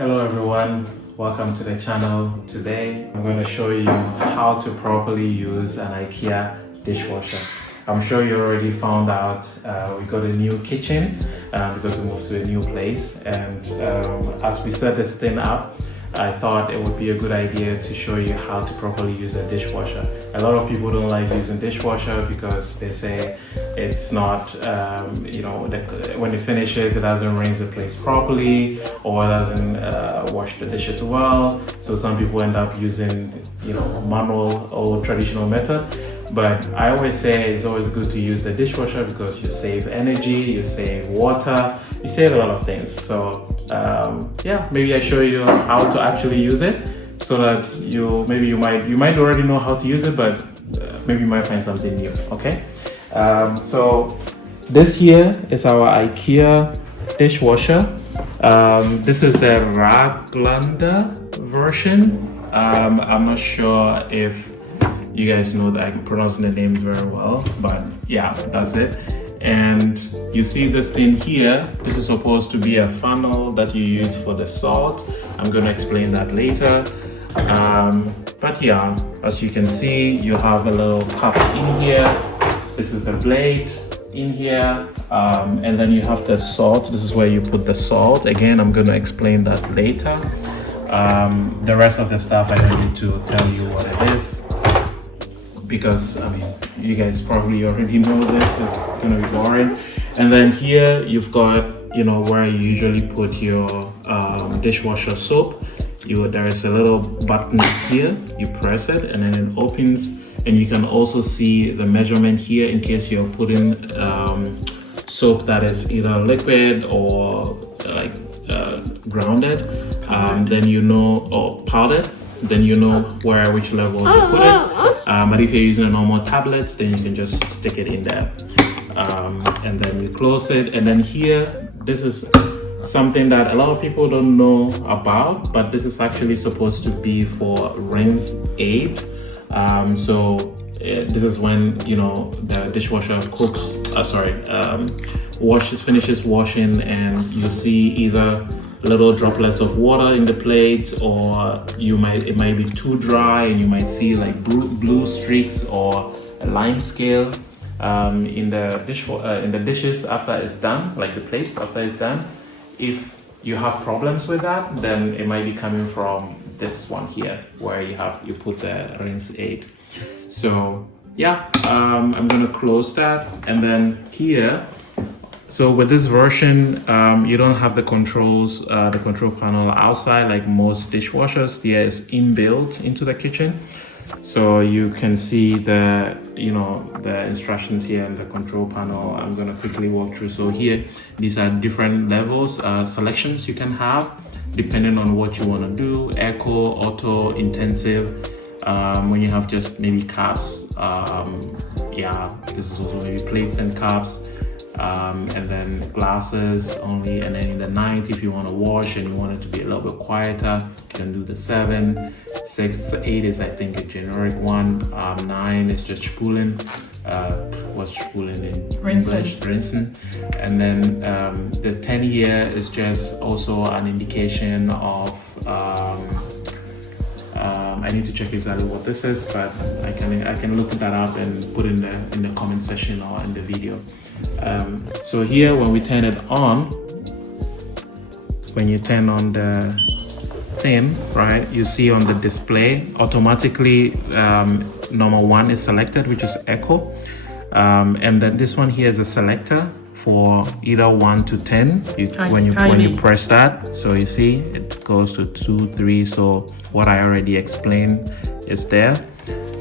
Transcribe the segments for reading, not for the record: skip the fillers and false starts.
Hello everyone, welcome to the channel. Today I'm going to show you how to properly use an IKEA dishwasher. I'm sure you already found out we got a new kitchen because we moved to a new place, and as we set this thing up, I thought it would be a good idea to show you how to properly use a dishwasher. A lot of people don't like using dishwasher because they say it's not, when it finishes, it doesn't rinse the plates properly, or it doesn't wash the dishes well. So some people end up using, manual or traditional method. But I always say it's always good to use the dishwasher because you save energy, you save water, you save a lot of things. So maybe I show you how to actually use it, so that you might already know how to use it, but maybe you might find something new. Okay, so this here is our IKEA dishwasher. This is the Räglanda version. I'm not sure if you guys know that I'm pronouncing the name very well, but yeah, that's it. And you see this thing here, this is supposed to be a funnel that you use for the salt. I'm going to explain that later. But yeah, as you can see, you have a little cup in here. This is the blade in here. And then you have the salt. This is where you put the salt. Again, I'm going to explain that later. The rest of the stuff, I don't need to tell you what it is, because you guys probably already know this. It's gonna be boring. And then here you've got where you usually put your dishwasher soap. There is a little button here, you press it and then it opens, and you can also see the measurement here in case you're putting soap that is either liquid or like grounded, or powdered, then you know which level to put it. But if you're using a normal tablet, then you can just stick it in there, and then you close it. And then here, this is something that a lot of people don't know about, but this is actually supposed to be for rinse aid. This is when the dishwasher finishes washing, and you see either little droplets of water in the plate, or it might be too dry and you might see like blue streaks or a lime scale in the dishes after it's done, like the plates after it's done. If you have problems with that, then it might be coming from this one here where you put the rinse aid. So yeah, I'm gonna close that. And then here, so with this version, you don't have the controls, the control panel outside like most dishwashers. There is inbuilt into the kitchen, so you can see the instructions here in the control panel. I'm gonna quickly walk through. So here, these are different levels, selections you can have depending on what you want to do: eco, auto, intensive. When you have just maybe cups, this is also maybe plates and cups. And then glasses only. And then in the night, if you want to wash and you want it to be a little bit quieter, you can do the 7, 6, 8 is I think a generic one. 9 is just spulen. What's spulen in English? Rinsing. And then the 10 here is just also an indication of I need to check exactly what this is, but I can look that up and put in the comment section or in the video. So here, when we turn it on, when you turn on the thing, right, you see on the display automatically number 1 is selected, which is echo, and then this one here is a selector for either 1 to 10. When you press that, so you see it goes to 2, 3. So what I already explained is there,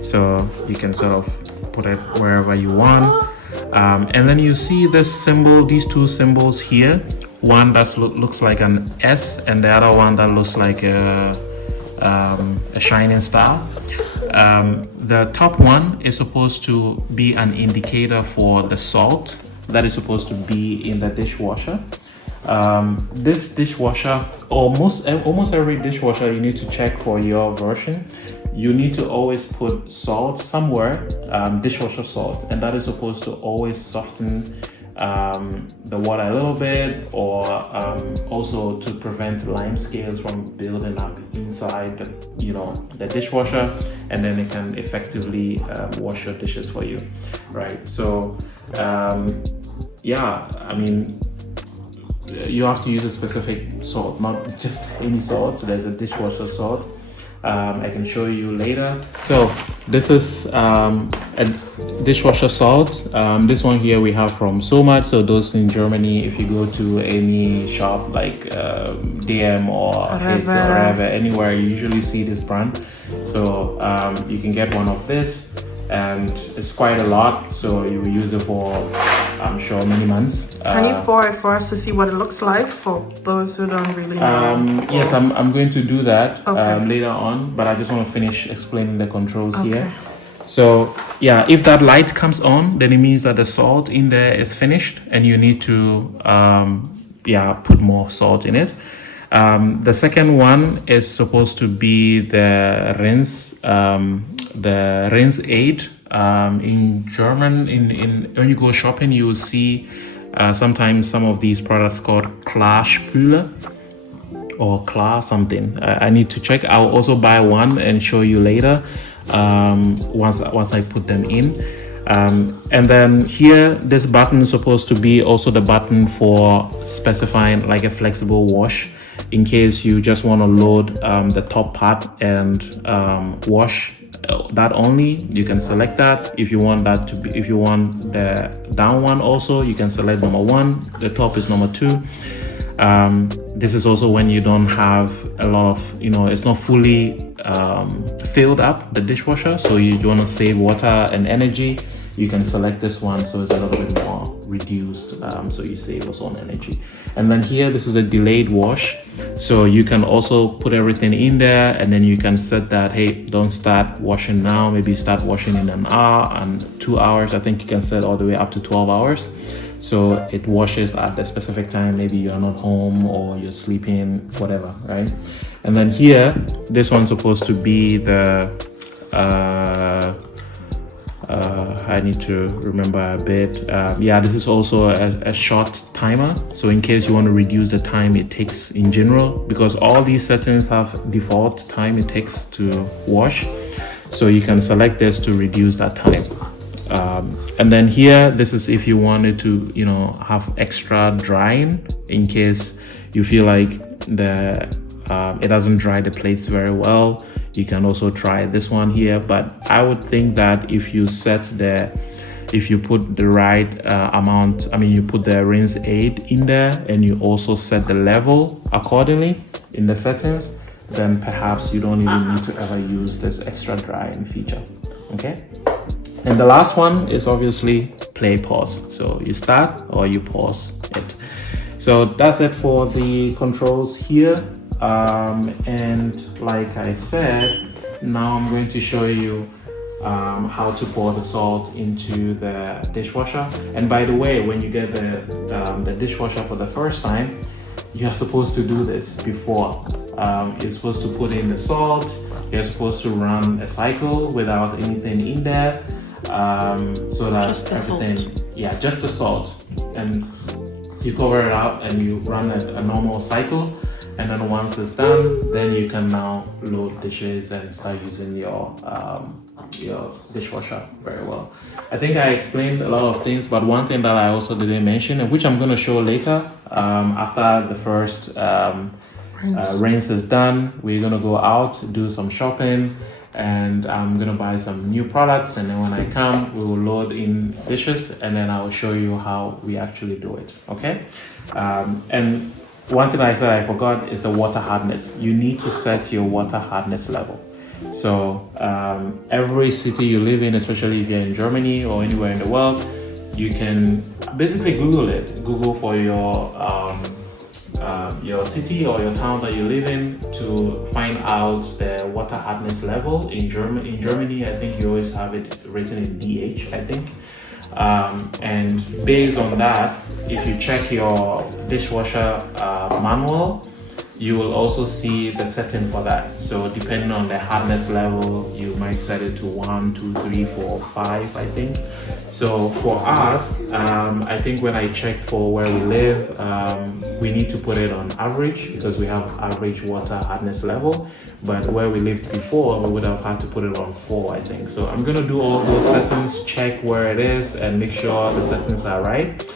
so you can sort of put it wherever you want. And then you see this symbol, these two symbols here, one that looks like an S and the other one that looks like a shining star. The top one is supposed to be an indicator for the salt that is supposed to be in the dishwasher. This dishwasher, almost every dishwasher, you need to check for your version. You need to always put salt somewhere, dishwasher salt, and that is supposed to always soften the water a little bit, or also to prevent lime scales from building up inside the dishwasher, and then it can effectively wash your dishes for you, right? So yeah, I mean, you have to use a specific salt, not just any salt. There's a dishwasher salt. I can show you later. So this is a dishwasher salt. This one here we have from Somat. So those in Germany, if you go to any shop like DM or Hit or wherever, anywhere, you usually see this brand. So you can get one of this, and it's quite a lot. So you will use it for, I'm sure, many months. Can you pour it for us to see what it looks like for those who don't really know? Yes, I'm going to do that Okay. later on, but I just want to finish explaining the controls here. So yeah, if that light comes on, then it means that the salt in there is finished, and you need to put more salt in it. The second one is supposed to be the rinse aid. In German, when you go shopping, you will see sometimes some of these products called Klarspüle or Klar something. I need to check. I'll also buy one and show you later once I put them in. And then here, this button is supposed to be also the button for specifying like a flexible wash, in case you just want to load the top part and wash that only. You can select that. If you want that to be, if you want the down one also, you can select number 1. The top is number 2. This is also when you don't have a lot of, it's not fully filled up, the dishwasher, so you want to save water and energy. You can select this one, so it's a little bit more reduced, so you save also on energy. And then here, this is a delayed wash, so you can also put everything in there, and then you can set that, hey, don't start washing now, maybe start washing in an hour and 2 hours. I think you can set all the way up to 12 hours. So it washes at the specific time, maybe you're not home or you're sleeping, whatever, right? And then here, this one's supposed to be the I need to remember a bit. This is also a short timer. So in case you want to reduce the time it takes in general, because all these settings have default time it takes to wash. So you can select this to reduce that time. And then here, this is if you wanted to, have extra drying in case you feel like it doesn't dry the plates very well. You can also try this one here, but I would think that if you put the right amount, you put the rinse aid in there and you also set the level accordingly in the settings, then perhaps you don't even need to ever use this extra drying feature. Okay. And the last one is obviously play pause. So you start or you pause it. So that's it for the controls here. And like I said, now I'm going to show you how to pour the salt into the dishwasher. And by the way, when you get the dishwasher for the first time, you're supposed to do this before. You're supposed to put in the salt. You're supposed to run a cycle without anything in there. So that just just the salt, and you cover it up and you run a normal cycle, and then once it's done, then you can now load dishes and start using your dishwasher very well. I think I explained a lot of things, but one thing that I also didn't mention, and which I'm going to show later, after the first rinse is done, we're going to go out, do some shopping, and I'm gonna buy some new products, and then when I come, we will load in dishes, and then I will show you how we actually do it. Okay. And one thing I said I forgot is the water hardness. You need to set your water hardness level. So every city you live in, especially if you're in Germany or anywhere in the world, you can basically Google it. Google for your city or your town that you live in to find out the water hardness level. In Germany, I think you always have it written in DH, I think. And based on that, if you check your dishwasher manual, you will also see the setting for that. So depending on the hardness level, you might set it to 1, 2, 3, 4, 5, I think. So for us, I think when I checked for where we live, we need to put it on average because we have average water hardness level. But where we lived before, we would have had to put it on 4, I think. So I'm gonna do all those settings, check where it is, and make sure the settings are right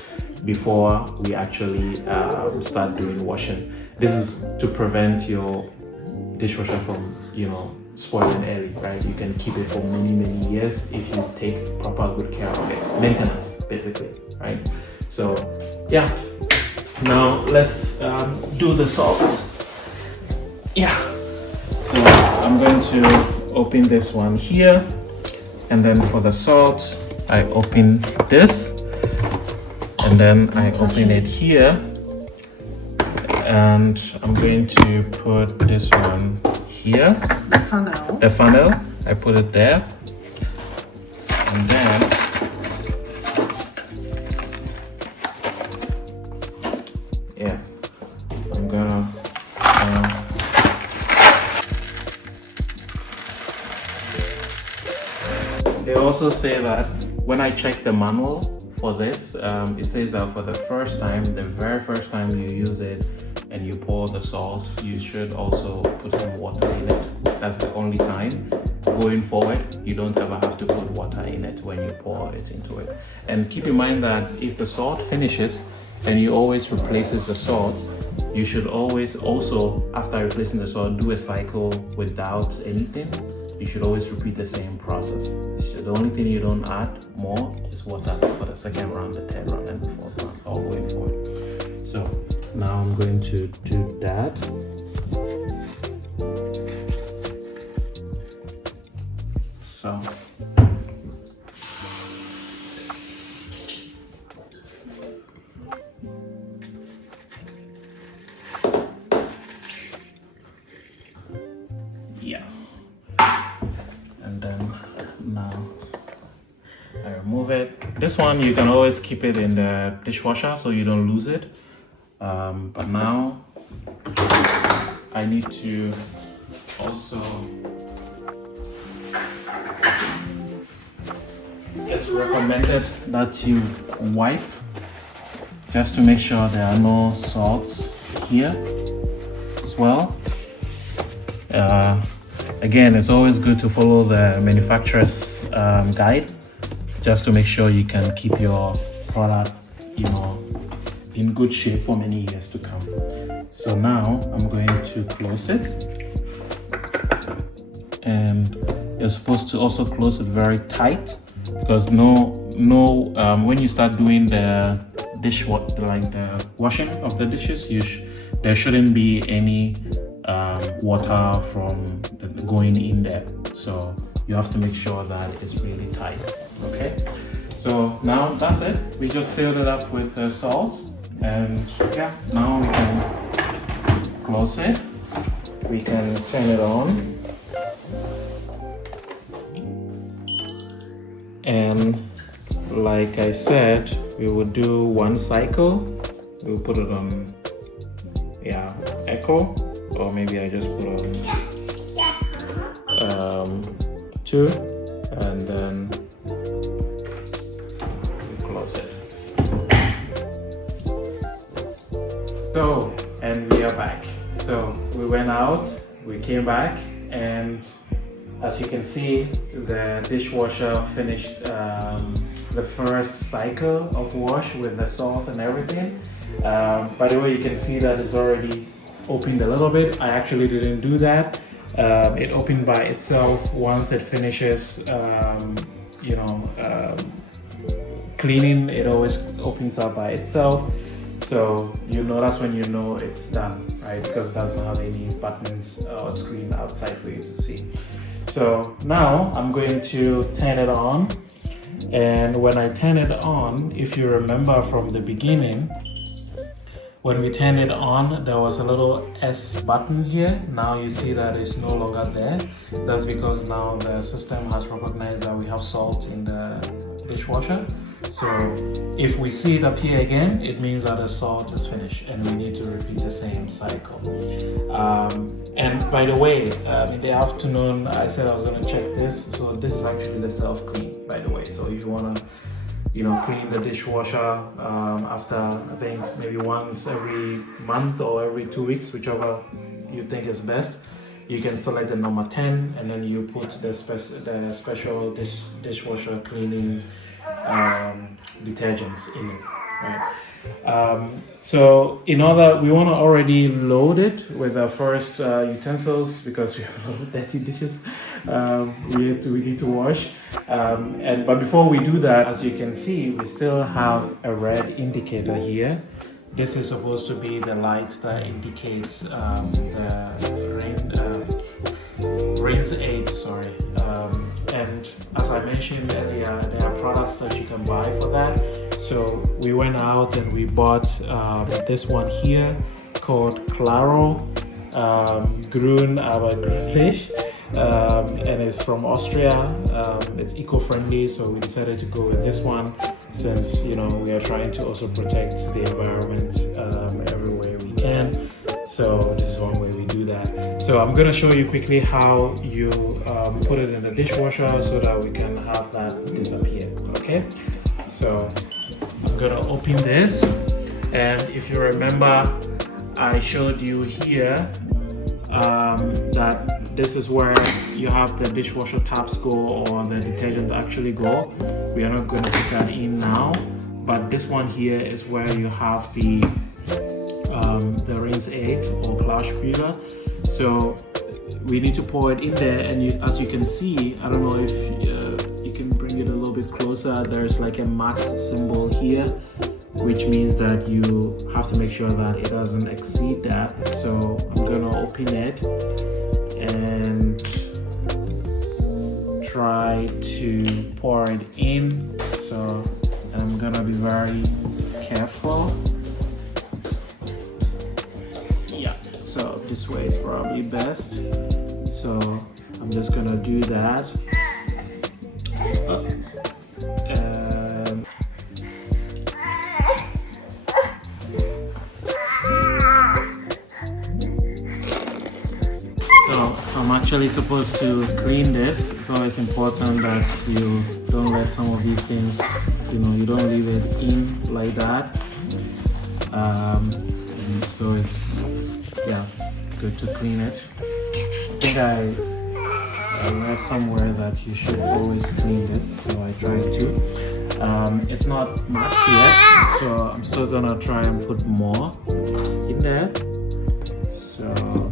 before we actually start doing washing. This is to prevent your dishwasher from, spoiling early, right? You can keep it for many, many years if you take proper good care of it. Maintenance, basically, right? So, yeah. Now let's do the salt. Yeah. So I'm going to open this one here, and then for the salt, I open this, and then I open it here. And I'm going to put this one here. The funnel. I put it there. And then I'm gonna they also say that when I check the manual for this, it says that for the very first time you use it and you pour the salt, you should also put some water in it. That's the only time. Going forward, you don't ever have to put water in it when you pour it into it. And keep in mind that if the salt finishes and you always replaces the salt, you should always also, after replacing the salt, do a cycle without anything. You should always repeat the same process. The only thing you don't add more is water for the second round, the third round, and the fourth round, all going forward. So now I'm going to do that. So yeah, and then now I remove it. This one you can always keep it in the dishwasher so you don't lose it. But now I need to also, it's recommended that you wipe just to make sure there are no salts here as well. Again, it's always good to follow the manufacturer's guide just to make sure you can keep your product, in good shape for many years to come. So now I'm going to close it, and you're supposed to also close it very tight because when you start doing the the washing of the dishes, there shouldn't be any water from going in there. So you have to make sure that it's really tight. Okay. So now that's it. We just filled it up with salt. And yeah, now we can close it. We can turn it on. And like I said, we will do one cycle. We'll put it on, echo, or maybe I just put on 2, and then we close it. So, and we are back. So we went out, we came back, and as you can see, the dishwasher finished the first cycle of wash with the salt and everything. By the way, you can see that it's already opened a little bit. I actually didn't do that. It opened by itself once it finishes, cleaning. It always opens up by itself. So that's when you know it's done, right? Because it doesn't have any buttons or screen outside for you to see. So now I'm going to turn it on. And when I turn it on, if you remember from the beginning, when we turned it on, there was a little S button here. Now you see that it's no longer there. That's because now the system has recognized that we have salt in the dishwasher. So if we see it appear again, it means that the salt is finished and we need to repeat the same cycle. And by the way, in the afternoon, I said I was going to check this. So this is actually the self-clean, by the way. So if you want to, clean the dishwasher after, I think, maybe once every month or every 2 weeks, whichever you think is best, you can select the number 10 and then you put the special dishwasher cleaning detergents in it, right? So we want to already load it with our first utensils because we have a lot of dirty dishes we need to wash. But before we do that, as you can see, we still have a red indicator here. This is supposed to be the light that indicates the rinse aid, and as I mentioned earlier, there are products that you can buy for that. So we went out and we bought this one here called Claro Grün aber grünlich, and it's from Austria. It's eco-friendly, so we decided to go with this one since we are trying to also protect the environment every way we can. So this is one way we do that. So I'm going to show you quickly how you put it in the dishwasher so that we can have that disappear. Okay, so I'm going to open this, and if you remember, I showed you here that this is where you have the dishwasher taps go, or the detergent actually go. We are not going to put that in now, but this one here is where you have the rinse aid or Glasspüler. So we need to pour it in there, and as you can see, I don't know if you can bring it a little bit closer, there's like a max symbol here, which means that you have to make sure that it doesn't exceed that. So I'm gonna open it and try to pour it in. So I'm gonna be very careful. Yeah, so this way is probably best. So I'm just gonna do that. I'm actually supposed to clean this. It's always important that you don't let some of these things, you don't leave it in like that. And so it's, good to clean it. I think I read somewhere that you should always clean this, so I tried to. It's not max yet, so I'm still gonna try and put more in there. So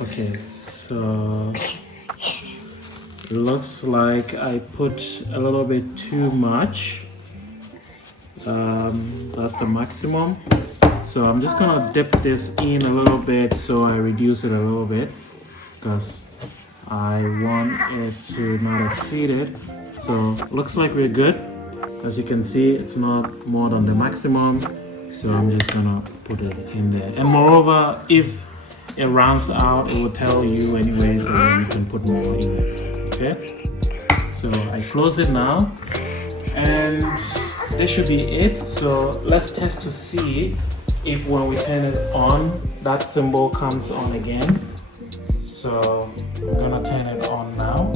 okay, so it looks like I put a little bit too much. That's the maximum. So I'm just gonna dip this in a little bit so I reduce it a little bit because I want it to not exceed it. So looks like we're good. As you can see, it's not more than the maximum. So I'm just gonna put it in there. And moreover, if it runs out, it will tell you anyways, and then you can put more in it. Okay, so I close it now, and this should be it. So let's test to see if when we turn it on, that symbol comes on again. So I'm gonna turn it on now.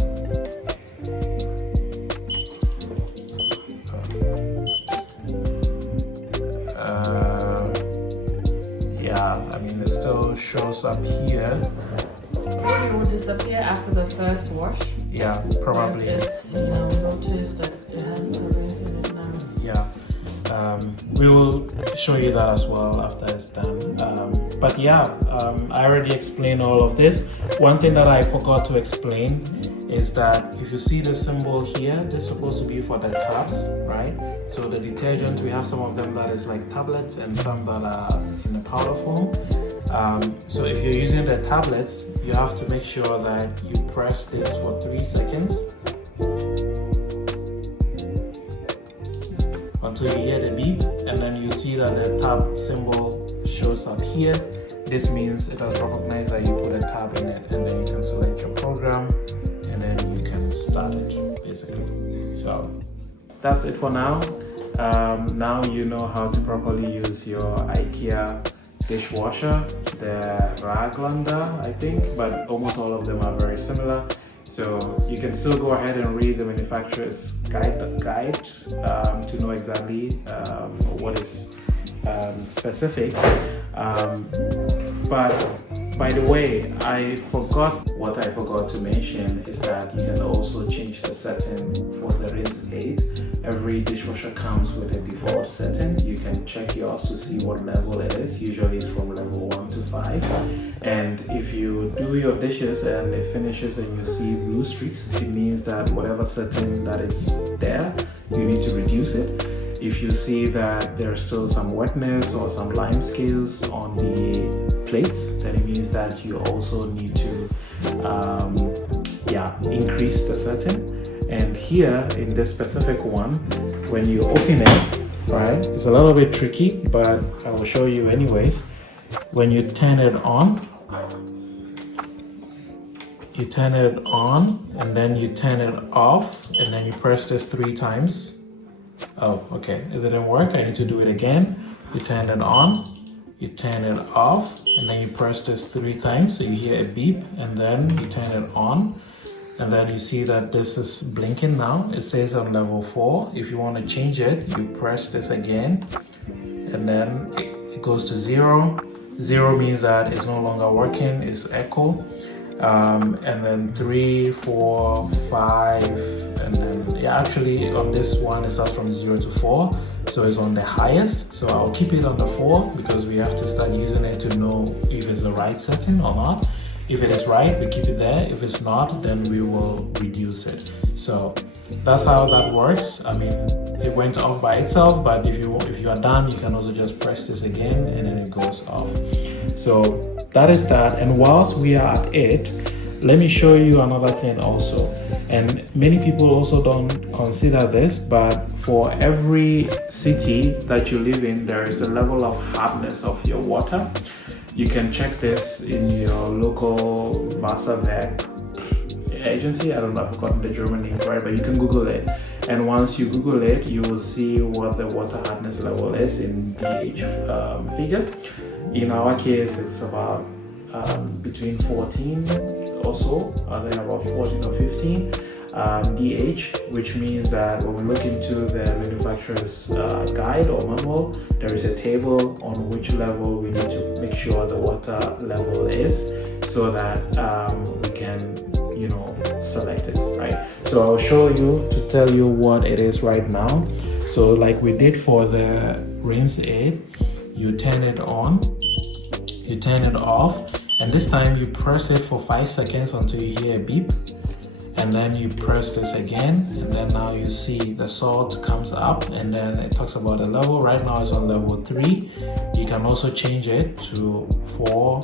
I mean, it still shows up here. Maybe it will disappear after the first wash. Yeah, probably. It's, notice that it has the rinse in it now. Yeah. We will show you that as well after it's done. But I already explained all of this. One thing that I forgot to explain is that if you see the symbol here, this is supposed to be for the tabs, right? So the detergent, we have some of them that is like tablets and some that are in the powder form. So if you're using the tablets, you have to make sure that you press this for 3 seconds. until you hear the beep, and then you see that the tab symbol shows up here. This means it has recognized that you put a tab in it, and then you can select your program, and then you can start it basically. So that's it for now. Now you know how to properly use your IKEA dishwasher, the Räglanda, I think, but almost all of them are very similar. So you can still go ahead and read the manufacturer's guide to know exactly what is specific. But by the way, what I forgot to mention is that you can also change the setting for the rinse aid. Every dishwasher comes with a default setting. You can check yours to see what level it is. Usually it's from level 1 to 5. And if you do your dishes and it finishes and you see blue streaks, it means that whatever setting that is there, you need to reduce it. If you see that there's still some wetness or some lime scales on the plates, then it means that you also need to increase the setting. And here in this specific one, when you open it, right, it's a little bit tricky, but I will show you anyways. When you turn it on, and then you turn it off, and then you press this 3 times. Oh, okay, it didn't work. I need to do it again. You turn it on, you turn it off, and then you press this 3 times, so you hear a beep, and then you turn it on, and then you see that this is blinking now. It says on level 4. If you want to change it, you press this again, and then it goes to 0. 0 means that it's no longer working, it's echo. And then 3, 4, 5, and then actually on this one it starts from 0 to 4, so it's on the highest. So I'll keep it on the 4 because we have to start using it to know if it's the right setting or not. If it is right, we keep it there. If it's not, then we will reduce it. So that's how that works. I mean, it went off by itself, but if you are done, you can also just press this again and then it goes off. So that is that. And whilst we are at it, let me show you another thing also. And many people also don't consider this, but for every city that you live in, there is the level of hardness of your water. You can check this in your local Wasserwerk agency. I don't know, I've forgotten the German name for it, but you can Google it. And once you Google it, you will see what the water hardness level is in pH figure. In our case, it's about between 14 or so, then about 14 or 15 DH, which means that when we look into the manufacturer's guide or manual, there is a table on which level we need to make sure the water level is, so that we can, select it, right? So I'll show you to tell you what it is right now. So like we did for the rinse aid, you turn it on, you turn it off, and this time you press it for 5 seconds until you hear a beep, and then you press this again, and then now you see the salt comes up, and then it talks about the level. Right now it's on level 3. You can also change it to 4,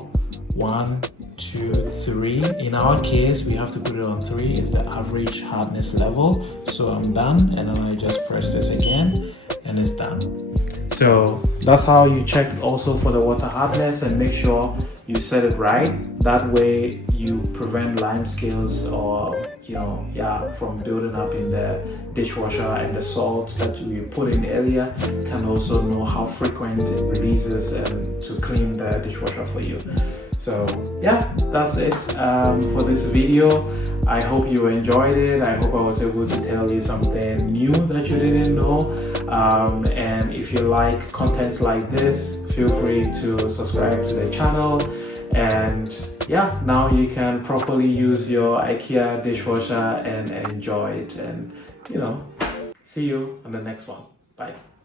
1, 2, 3. In our case, we have to put it on 3. It's the average hardness level. So I'm done, and then I just press this again, and it's done. So that's how you check also for the water hardness, and make sure you set it right. That way you prevent lime scales or from building up in the dishwasher, and the salt that we put in earlier can also know how frequent it releases to clean the dishwasher for you. So yeah, that's it for this video. I hope you enjoyed it. I hope I was able to tell you something new that you didn't know. And if you like content like this, feel free to subscribe to the channel. And yeah, now you can properly use your IKEA dishwasher and enjoy it. And see you on the next one. Bye.